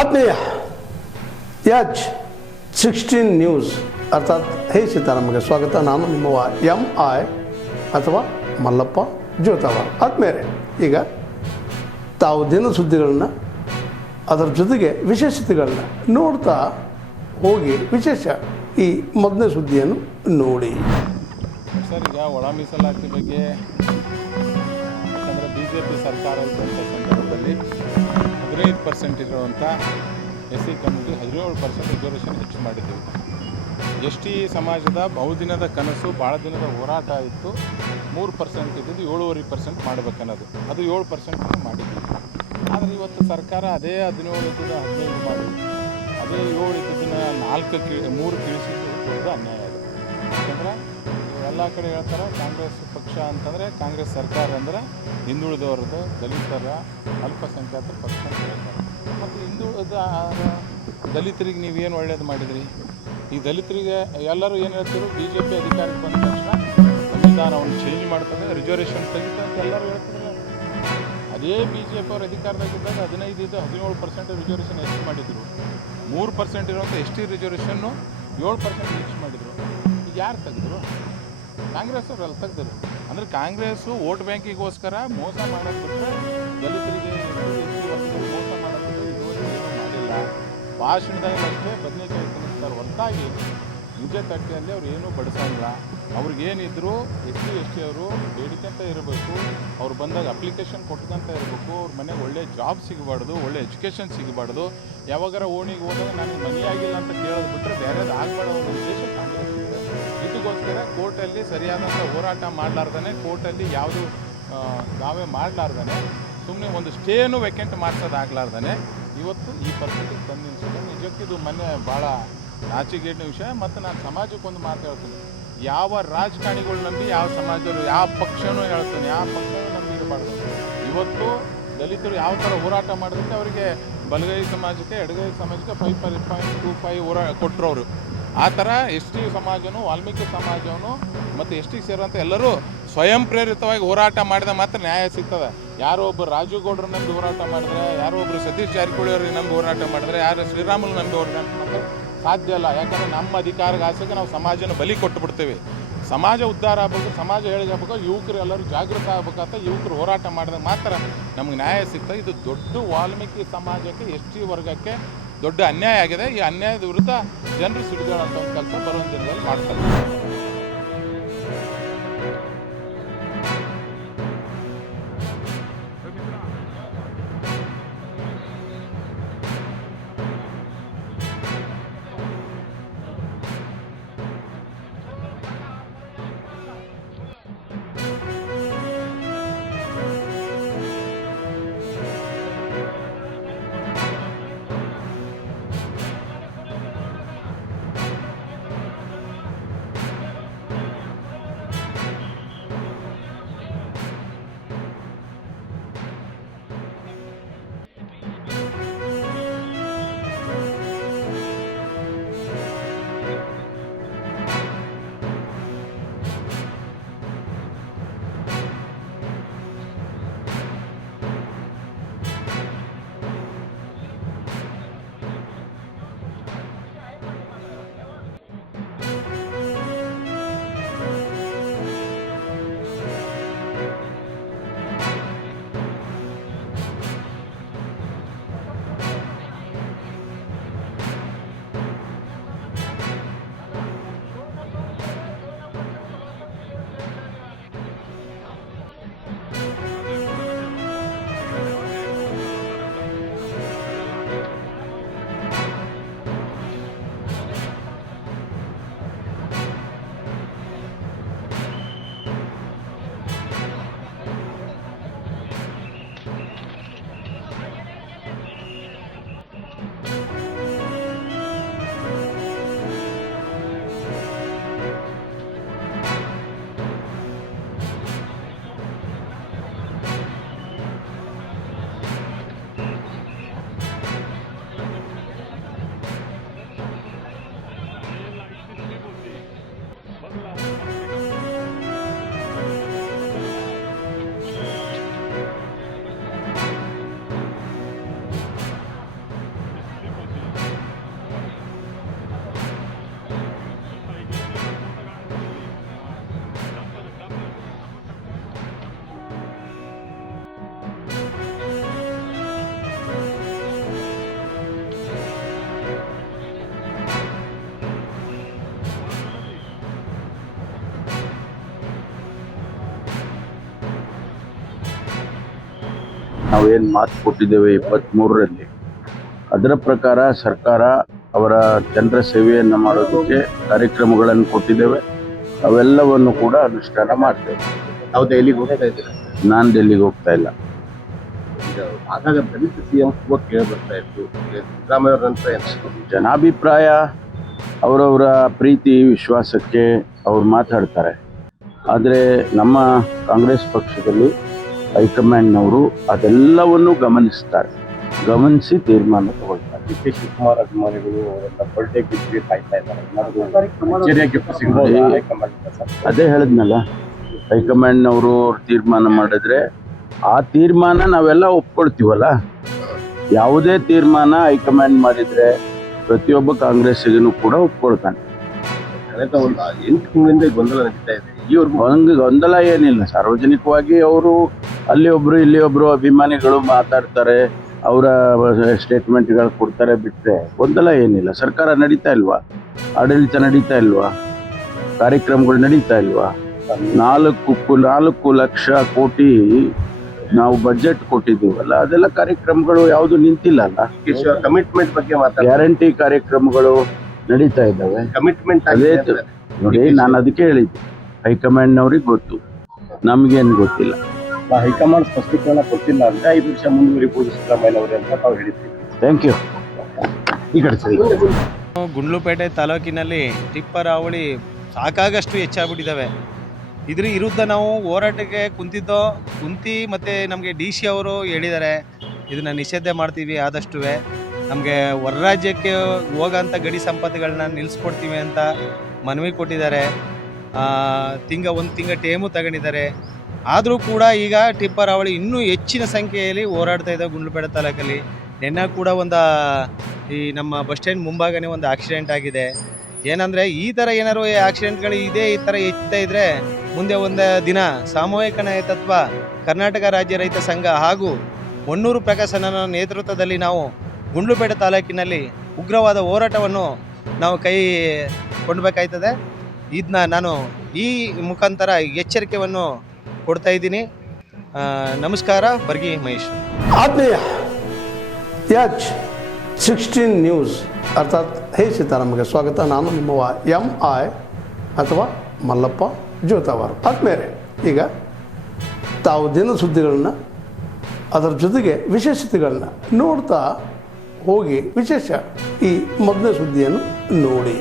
ಆತ್ಮೀಯ H16 news ಅರ್ಥಾತ್ ಹೇ ಸೀತಾರಾಮಗೆ ಸ್ವಾಗತ. ನಾನು ನಿಮ್ಮವ MI ಅಥವಾ ಮಲ್ಲಪ್ಪ ಜೋತಾವಾರ್. ಆದ್ಮೇಲೆ ಈಗ ತಾವು ದಿನ ಸುದ್ದಿಗಳನ್ನ ಅದರ ಜೊತೆಗೆ ವಿಶೇಷತೆಗಳನ್ನ ನೋಡ್ತಾ ಹೋಗಿ ವಿಶೇಷ ಈ ಮೊದಲನೇ ಸುದ್ದಿಯನ್ನು ನೋಡಿ. ಸರ್, ಈಗ ಒಳ ಮೀಸಲಾತಿ ಬಗ್ಗೆ ಯಾಕಂದರೆ BJP ಸರ್ಕಾರ ಇದ್ದಂಥ ಸಂದರ್ಭದಲ್ಲಿ 15% ಇರುವಂಥ SC ಕಮ್ಯುನಿಟಿ 17% ರಿಸರ್ವೇಷನ್ ಹೆಚ್ಚು ಮಾಡಿದ್ದೀವಿ. ST ಸಮಾಜದ ಬಹುದಿನದ ಕನಸು, ಭಾಳ ದಿನದ ಹೋರಾಟ ಇತ್ತು. 3% ಇದ್ದಿದ್ದು 7.5% ಮಾಡಬೇಕನ್ನೋದು, ಅದು 7% ಮಾಡಿದ್ದೀವಿ. ಆದರೆ ಇವತ್ತು ಸರ್ಕಾರ ಅದೇ 17 ಇದ್ದದ್ದು 15 ಮಾಡಿ, ಅದೇ 7 ಇದ್ದದನ್ನು 3 ಕೀಳಿಸಿದ್ದು ದೊಡ್ಡ ಅನ್ಯಾಯ ಅದು. ಯಾಕಂದ್ರೆ ಎಲ್ಲ ಕಡೆ ಹೇಳ್ತಾರೆ ಕಾಂಗ್ರೆಸ್ ಪಕ್ಷ ಅಂತಂದರೆ, ಕಾಂಗ್ರೆಸ್ ಸರ್ಕಾರ ಅಂದರೆ ಹಿಂದುಳಿದವರದ್ದು, ದಲಿತರ, ಅಲ್ಪಸಂಖ್ಯಾತರ ಪಕ್ಷ ಅಂತ ಹೇಳ್ತಾರೆ. ಮತ್ತು ಹಿಂದುಳಿದ ದಲಿತರಿಗೆ ನೀವೇನು ಒಳ್ಳೇದು ಮಾಡಿದ್ರಿ? ಈ ದಲಿತರಿಗೆ ಎಲ್ಲರೂ ಏನು ಹೇಳ್ತಿದ್ರು, BJP ಅಧಿಕಾರಕ್ಕೆ ಬಂದ ತಕ್ಷಣ ಸಂವಿಧಾನವನ್ನು ಚೇಂಜ್ ಮಾಡ್ತದೆ, ರಿಸರ್ವೇಷನ್ ತೆಗಿತಾರೆ ಅಂತ ಎಲ್ಲರೂ ಹೇಳ್ತಿದ್ರು. ಅದೇ BJP ಅವ್ರ ಅಧಿಕಾರದಾಗಿದ್ದಾಗ 15 ಇದ್ದು 17% ರಿಸರ್ವೇಷನ್ ಹೆಚ್ಚು ಮಾಡಿದರು. 3% ಇರುವಂಥ ST ರಿಸರ್ವೇಷನ್ನು 7% ಹೆಚ್ಚು ಮಾಡಿದರು. ಈಗ ಯಾರು ತೆಗೆದ್ರು? ಕಾಂಗ್ರೆಸ್ ಅವರೆಲ್ಲ ತೆಗೆದರು. ಅಂದರೆ ಕಾಂಗ್ರೆಸ್ಸು ವೋಟ್ ಬ್ಯಾಂಕಿಗೋಸ್ಕರ ಮೋಸ ಮಾಡೋದು ಬಿಟ್ಟರೆ ದಲಿತರಿಗೆ ಮೋಸ ಮಾಡೋದು ಇದುವರೆಗೂ ಏನೂ ಮಾಡಿಲ್ಲ. ಭಾಷಣದಾಗ ಅಷ್ಟೇ ಬದನೆಕಾಯಿ ತಿನ್ನಿಸ್ತಾರೆ ಹೊರತಾಗಿ ನಿಜ ತಟ್ಟೆಯಲ್ಲಿ ಅವ್ರು ಏನೂ ಬಡಿಸಂಗಿಲ್ಲ. ಅವ್ರಿಗೇನಿದ್ರು ST ಅವರು ಬೇಡಿಕಂತ ಇರಬೇಕು, ಅವ್ರು ಬಂದಾಗ ಅಪ್ಲಿಕೇಶನ್ ಕೊಟ್ಕೊಂತ ಇರಬೇಕು, ಅವ್ರ ಮನೆಗೆ ಒಳ್ಳೆ ಜಾಬ್ ಸಿಗಬಾರ್ದು, ಒಳ್ಳೆ ಎಜುಕೇಷನ್ ಸಿಗಬಾರ್ದು. ಯಾವಾಗಾರ ಓಣಿಗೆ ಹೋದಾಗ ನನಗೆ ಮನೆ ಆಗಿಲ್ಲ ಅಂತ ಕೇಳೋದು ಬಿಟ್ಟರೆ ಬೇರೆದು ಆಗಬಾರ್ದು ಅನ್ನೋ ಉದ್ದೇಶ ಕಾಂಗ್ರೆಸ್ ಇದೆ. ಇದಕ್ಕೋಸ್ಕರ ಕೋರ್ಟಲ್ಲಿ ಸರಿಯಾದಂಥ ಹೋರಾಟ ಮಾಡಲಾರ್ದೇ, ಕೋರ್ಟಲ್ಲಿ ಯಾವುದು ದಾವೆ ಮಾಡಲಾರ್ದೇ, ಸುಮ್ಮನೆ ಒಂದು ಸ್ಟೇನು ವೆಕೆಂಟ್ ಮಾಡಿಸೋದಾಗಲಾರ್ದೇ ಇವತ್ತು ಈ ಪರಿಸ್ಥಿತಿಗೆ ತಂದು ನಿಲ್ಸಿದೆ. ನಿಜಕ್ಕಿದು ಮೊನ್ನೆ ಭಾಳ ನಾಚಿಗೇಡಿನ ವಿಷಯ. ಮತ್ತು ನಾನು ಸಮಾಜಕ್ಕೊಂದು ಮಾತು ಹೇಳ್ತೀನಿ, ಯಾವ ರಾಜಕಾರಣಿಗಳು ನಂಬಿ ಯಾವ ಸಮಾಜದವರು ಯಾವ ಪಕ್ಷನೂ ಹೇಳ್ತೀನಿ, ಯಾವ ಪಕ್ಷನೂ ನಂಬಿ ಇರಬಾರ್ದು. ಇವತ್ತು ದಲಿತರು ಯಾವ ಥರ ಹೋರಾಟ ಮಾಡಿದ್ರೆ ಅವರಿಗೆ ಬಲಗೈ ಸಮಾಜಕ್ಕೆ ಎಡಗೈ ಸಮಾಜಕ್ಕೆ 5.25 ಕೊಟ್ಟರು ಅವರು. ಆ ಥರ ST ಸಮಾಜನೂ, ವಾಲ್ಮೀಕಿ ಸಮಾಜವೂ ಮತ್ತು ST ಸೇರುವಂಥ ಎಲ್ಲರೂ ಸ್ವಯಂ ಪ್ರೇರಿತವಾಗಿ ಹೋರಾಟ ಮಾಡಿದ ಮಾತ್ರ ನ್ಯಾಯ ಸಿಗ್ತದೆ. ಯಾರೋ ಒಬ್ಬರು ರಾಜು ಗೌಡ್ರು ನಂಬಿ ಹೋರಾಟ ಮಾಡಿದ್ರೆ, ಯಾರೋ ಒಬ್ಬರು ಸತೀಶ್ ಜಾರಕಿಹೊಳಿ ಅವ್ರಿಗೆ ನಂಬಿ ಹೋರಾಟ ಮಾಡಿದ್ರೆ, ಯಾರು ಶ್ರೀರಾಮುಲು ನಂಬಿ ಹೋರಾಟ ಮಾಡಿದ್ರೆ ಸಾಧ್ಯ ಇಲ್ಲ. ಯಾಕಂದರೆ ನಮ್ಮ ಅಧಿಕಾರಕ್ಕೆ ಆಸೆಗೆ ನಾವು ಸಮಾಜನ ಬಲಿ ಕೊಟ್ಟು ಬಿಡ್ತೇವೆ. ಸಮಾಜ ಉದ್ಧಾರ ಆಗಬೇಕು, ಸಮಾಜ ಹೇಳಿಗೆ ಆಗ್ಬೇಕು, ಯುವಕರು ಎಲ್ಲರೂ ಜಾಗೃತ ಆಗ್ಬೇಕಂತ ಯುವಕರು ಹೋರಾಟ ಮಾಡಿದಾಗ ಮಾತ್ರ ನಮ್ಗೆ ನ್ಯಾಯ ಸಿಗ್ತದೆ. ಇದು ದೊಡ್ಡ ವಾಲ್ಮೀಕಿ ಸಮಾಜಕ್ಕೆ, ST ವರ್ಗಕ್ಕೆ ದೊಡ್ಡ ಅನ್ಯಾಯ ಆಗಿದೆ. ಈ ಅನ್ಯಾಯದ ವಿರುದ್ಧ ಜನರು ಸಿಡಿದೇಳುವಂಥ ಒಂದು ಕೆಲಸ ಬರುವ ದಿನದಲ್ಲಿ ಮಾಡ್ತಾರೆ. ನಾವೇನು ಮಾತು ಕೊಟ್ಟಿದ್ದೇವೆ 23ರಲ್ಲಿ ಅದರ ಪ್ರಕಾರ ಸರ್ಕಾರ ಅವರ ಜನರ ಸೇವೆಯನ್ನು ಮಾಡೋದಕ್ಕೆ ಕಾರ್ಯಕ್ರಮಗಳನ್ನು ಕೊಟ್ಟಿದ್ದೇವೆ. ಅವೆಲ್ಲವನ್ನು ಕೂಡ ಅನುಷ್ಠಾನ ಮಾಡ್ತೇವೆ. ನಾವು ದೆಹಲಿಗೆ ಹೋಗ್ತಾ ಇದ್ದೀರಾ? ನಾನು ಡೆಲ್ಲಿಗೆ ಹೋಗ್ತಾ ಇಲ್ಲ. ಆಗಾಗ ದಲಿತ ಸಿಎಂ ಕೇಳಿ ಬರ್ತಾ ಇತ್ತು. ಸಿದ್ದರಾಮಯ್ಯ ಅವ್ರ ನಂತರ ಏನಾದ್ರು ಜನಾಭಿಪ್ರಾಯ ಅವರವರ ಪ್ರೀತಿ ವಿಶ್ವಾಸಕ್ಕೆ ಅವ್ರು ಮಾತಾಡ್ತಾರೆ. ಆದರೆ ನಮ್ಮ ಕಾಂಗ್ರೆಸ್ ಪಕ್ಷದಲ್ಲಿ ಹೈಕಮಾಂಡ್ನವರು ಅದೆಲ್ಲವನ್ನು ಗಮನಿಸಿ ತೀರ್ಮಾನ ತಗೊಳ್ತಾರೆ. ಡಿ ಕೆ ಶಿವಕುಮಾರ್ ಅಭಿಮಾನಿಗಳು ಅವರೆಲ್ಲ ಬರ್ಡೇ ಗಿಫ್ಟ್ಗೆ ಕಾಯ್ತಾ ಇದ್ದಾರೆ. ಏನಾದ್ರು ಗಿಫ್ಟ್ ಸಿಗ್ಬೋದು ಹೈಕಮಾಂಡ್ ಸರ್? ಅದೇ ಹೇಳಿದ್ನಲ್ಲ, ಹೈಕಮಾಂಡ್ನವರು ತೀರ್ಮಾನ ಮಾಡಿದ್ರೆ ಆ ತೀರ್ಮಾನ ನಾವೆಲ್ಲ ಒಪ್ಕೊಳ್ತೀವಲ್ಲ. ಯಾವುದೇ ತೀರ್ಮಾನ ಹೈಕಮಾಂಡ್ ಮಾಡಿದರೆ ಪ್ರತಿಯೊಬ್ಬ ಕಾಂಗ್ರೆಸ್ಸಿಗೂ ಕೂಡ ಒಪ್ಕೊಳ್ತಾನೆ. ಕಳೆದ ಒಂದು 8 ತಿಂಗಳಿಂದ ಗೊಂದಲ ನಡೀತಾ ಇದೆ. ಹಂಗೆ ಗೊಂದಲ ಏನಿಲ್ಲ. ಸಾರ್ವಜನಿಕವಾಗಿ ಅವರು ಅಲ್ಲಿ ಒಬ್ಬರು ಇಲ್ಲಿ ಒಬ್ಬರು ಅಭಿಮಾನಿಗಳು ಮಾತಾಡ್ತಾರೆ, ಅವರ ಸ್ಟೇಟ್ಮೆಂಟ್ಗಳು ಕೊಡ್ತಾರೆ, ಬಿಟ್ಟರೆ ಗೊಂದಲ ಏನಿಲ್ಲ. ಸರ್ಕಾರ ನಡೀತಾ ಇಲ್ವಾ? ಆಡಳಿತ ನಡೀತಾ ಇಲ್ವಾ? ಕಾರ್ಯಕ್ರಮಗಳು ನಡೀತಾ ಇಲ್ವಾ? 4 ಲಕ್ಷ ಕೋಟಿ ನಾವು ಬಜೆಟ್ ಕೊಟ್ಟಿದ್ದೀವಲ್ಲ, ಅದೆಲ್ಲ ಕಾರ್ಯಕ್ರಮಗಳು ಯಾವುದು ನಿಂತಿಲ್ಲ ಅಲ್ಲ. ಕಮಿಟ್ಮೆಂಟ್ ಬಗ್ಗೆ ಮಾತಾಡ್ತಾರೆ. ಗ್ಯಾರಂಟಿ ಕಾರ್ಯಕ್ರಮಗಳು ನಡೀತಾ ಇದ್ದಾವೆ. ಕಮಿಟ್ಮೆಂಟ್ ಅದೇ ನೋಡಿ, ನಾನು ಅದಕ್ಕೆ ಹೇಳಿದ್ದೆ, ಹೈಕಮಾಂಡ್ನವ್ರಿಗೆ ಗೊತ್ತು, ನಮಗೇನು ಗೊತ್ತಿಲ್ಲ. ಹೈಕಮಾಂಡ್ ಸ್ಪಷ್ಟೀಕರಣ ಕೊಟ್ಟಿಲ್ಲ ಅಂದ್ರೆ 5 ವರ್ಷ ಮುಂದುವರಿಬಹುದು ಸಿದ್ದರಾಮಯ್ಯ ಅವರೇ ಅಂತ ನಾವು ಹೇಳಿದ್ದೀವಿ. Thank you. ಈ ಕಡೆ ಸರಿ. ಗುಂಡ್ಲುಪೇಟೆ ತಾಲೂಕಿನಲ್ಲಿ ಟಿಪ್ಪರ್ ಹಾವಳಿ ಸಾಕಾಗಷ್ಟು ಹೆಚ್ಚಾಗ್ಬಿಟ್ಟಿದ್ದಾವೆ. ಇದ್ರ ವಿರುದ್ಧ ನಾವು ಹೋರಾಟಕ್ಕೆ ಕುಂತಿ ಮತ್ತು ನಮಗೆ ಡಿ ಸಿ ಅವರು ಹೇಳಿದ್ದಾರೆ, ಇದನ್ನು ನಿಷೇಧ ಮಾಡ್ತೀವಿ, ಆದಷ್ಟು ನಮಗೆ ಹೊರ ರಾಜ್ಯಕ್ಕೆ ಹೋಗೋಂಥ ಗಡಿ ಸಂಪತ್ತುಗಳನ್ನ ನಿಲ್ಲಿಸ್ಕೊಡ್ತೀವಿ ಅಂತ ಮನವಿ ಕೊಟ್ಟಿದ್ದಾರೆ. 1 ತಿಂಗಳ ಟೈಮು ತಗೊಂಡಿದ್ದಾರೆ. ಆದರೂ ಕೂಡ ಈಗ ಟಿಪ್ಪರ್ ಹಾವಳಿ ಇನ್ನೂ ಹೆಚ್ಚಿನ ಸಂಖ್ಯೆಯಲ್ಲಿ ಹೋರಾಡ್ತಾ ಇದ್ದಾವೆ ಗುಂಡ್ಲುಪೇಟೆ ತಾಲೂಕಲ್ಲಿ. ನಿನ್ನೆ ಕೂಡ ಈ ನಮ್ಮ ಬಸ್ ಸ್ಟ್ಯಾಂಡ್ ಮುಂಭಾಗನೇ ಒಂದು ಆಕ್ಸಿಡೆಂಟ್ ಆಗಿದೆ. ಏನಂದರೆ ಈ ಥರ ಏನಾದ್ರು ಆಕ್ಸಿಡೆಂಟ್ಗಳು ಈ ಥರ ಹೆಚ್ಚುತ್ತಾ ಇದ್ದರೆ ಮುಂದೆ ಒಂದು ದಿನ ಸಾಮೂಹಿಕ ನಾಯಕತ್ವ ಕರ್ನಾಟಕ ರಾಜ್ಯ ರೈತ ಸಂಘ ಹಾಗೂ ಹೊನ್ನೂರು ಪ್ರಕಾಶನ ನೇತೃತ್ವದಲ್ಲಿ ನಾವು ಗುಂಡ್ಲುಪೇಟೆ ತಾಲೂಕಿನಲ್ಲಿ ಉಗ್ರವಾದ ಹೋರಾಟವನ್ನು ನಾವು ಕೊಂಡಬೇಕಾಯ್ತದೆ. ಇದನ್ನ ನಾನು ಈ ಮುಖಾಂತರ ಎಚ್ಚರಿಕೆಯನ್ನು ಕೊಡ್ತಾ ಇದ್ದೀನಿ. ನಮಸ್ಕಾರ. ಬರ್ಗಿ ಮಹೇಶ್. ಆತ್ಮೀಯ H16 ನ್ಯೂಸ್ ಅರ್ಥಾತ್ ಹೇ ಸೀತಾರಾಮಗೆ ಸ್ವಾಗತ. ನಾನು ನಿಮ್ಮವ MI ಅಥವಾ ಮಲ್ಲಪ್ಪ ಜೋತಾವಾರ್. ಆದ್ಮೇಲೆ ಈಗ ತಾವು ದಿನ ಸುದ್ದಿಗಳನ್ನ ಅದರ ಜೊತೆಗೆ ವಿಶೇಷತೆಗಳನ್ನ ನೋಡ್ತಾ ಹೋಗಿ. ವಿಶೇಷ ಈ ಮೊದಲನೇ ಸುದ್ದಿಯನ್ನು ನೋಡಿ.